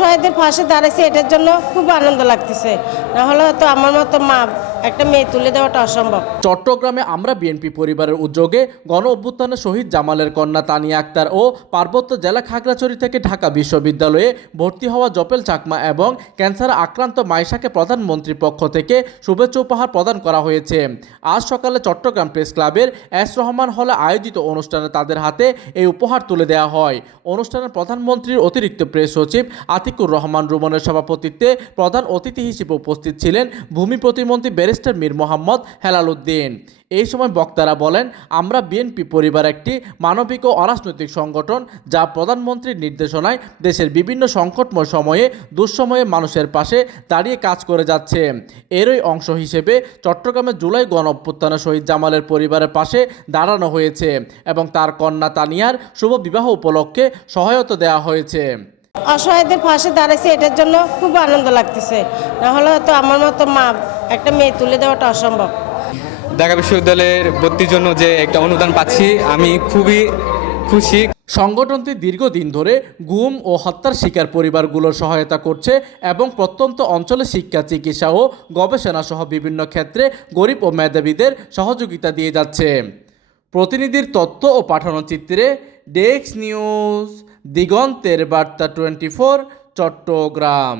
অসহায়দের পাশে দাঁড়াইছে, এটার জন্য খুব আনন্দ লাগতেছে। না হলে তো আমার মতো মা একটা মেয়ে তুলে দেওয়াটা অসম্ভব। চট্টগ্রামে আমরা বিএনপি পরিবারের উদ্যোগে গণ অভ্যুত্থানে শহীদ জামালের কন্যা তানিয়া আক্তার ও পার্বত্য জেলা খাগড়াছড়ি থেকে ঢাকা বিশ্ববিদ্যালয়ে ভর্তি হওয়া জপেল চাকমা এবং ক্যান্সার আক্রান্ত মাইশাকে প্রধানমন্ত্রীর পক্ষ থেকে শুভেচ্ছা উপহার প্রদান করা হয়েছে। আজ সকালে চট্টগ্রাম প্রেস ক্লাবের এস রহমান হলে আয়োজিত অনুষ্ঠানে তাদের হাতে এই উপহার তুলে দেওয়া হয়। অনুষ্ঠানে প্রধানমন্ত্রীর অতিরিক্ত প্রেস সচিব আতিকুর রহমান রুমনের সভাপতিত্বে প্রধান অতিথি হিসেবে উপস্থিত ছিলেন ভূমি প্রতিমন্ত্রী ব্যারিস্টার মীর মোহাম্মদ হেলাল উদ্দিন। এই সময় বক্তারা বলেন, আমরা বিএনপি পরিবার একটি মানবিক ও অরাজনৈতিক সংগঠন যা প্রধানমন্ত্রীর নির্দেশনায় দেশের বিভিন্ন সংকটময় সময়ে দুঃসময়ে মানুষের পাশে দাঁড়িয়ে কাজ করে যাচ্ছে। এরই অংশ হিসেবে চট্টগ্রামে জুলাই গণ অভ্যুত্থানে শহীদ জামালের পরিবারের পাশে দাঁড়ানো হয়েছে এবং তার কন্যা তানিয়ার শুভ বিবাহ উপলক্ষে সহায়তা দেওয়া হয়েছে। অসহায়দের পাশে দাঁড়াইছে, এটার জন্য খুব আনন্দ লাগতেছে। না হলে তো আমার মতো মা একটা মেয়ে তুলে দেওয়াটা অসম্ভব। ঢাকা বিশ্ববিদ্যালয়ের ভর্তির জন্য যে একটা অনুদান পাচ্ছি, আমি খুবই খুশি। সংগঠনটি দীর্ঘদিন ধরে গুম ও হত্যার শিকার পরিবারগুলোর সহায়তা করছে এবং প্রত্যন্ত অঞ্চলে শিক্ষা, চিকিৎসা ও গবেষণা সহ বিভিন্ন ক্ষেত্রে গরিব ও মেধাবীদের সহযোগিতা দিয়ে যাচ্ছে। প্রতিনিধির তথ্য ও পাঠানো চিত্রে ডেস্ক নিউজ, দিগন্তের বার্তা 24, চট্টগ্রাম।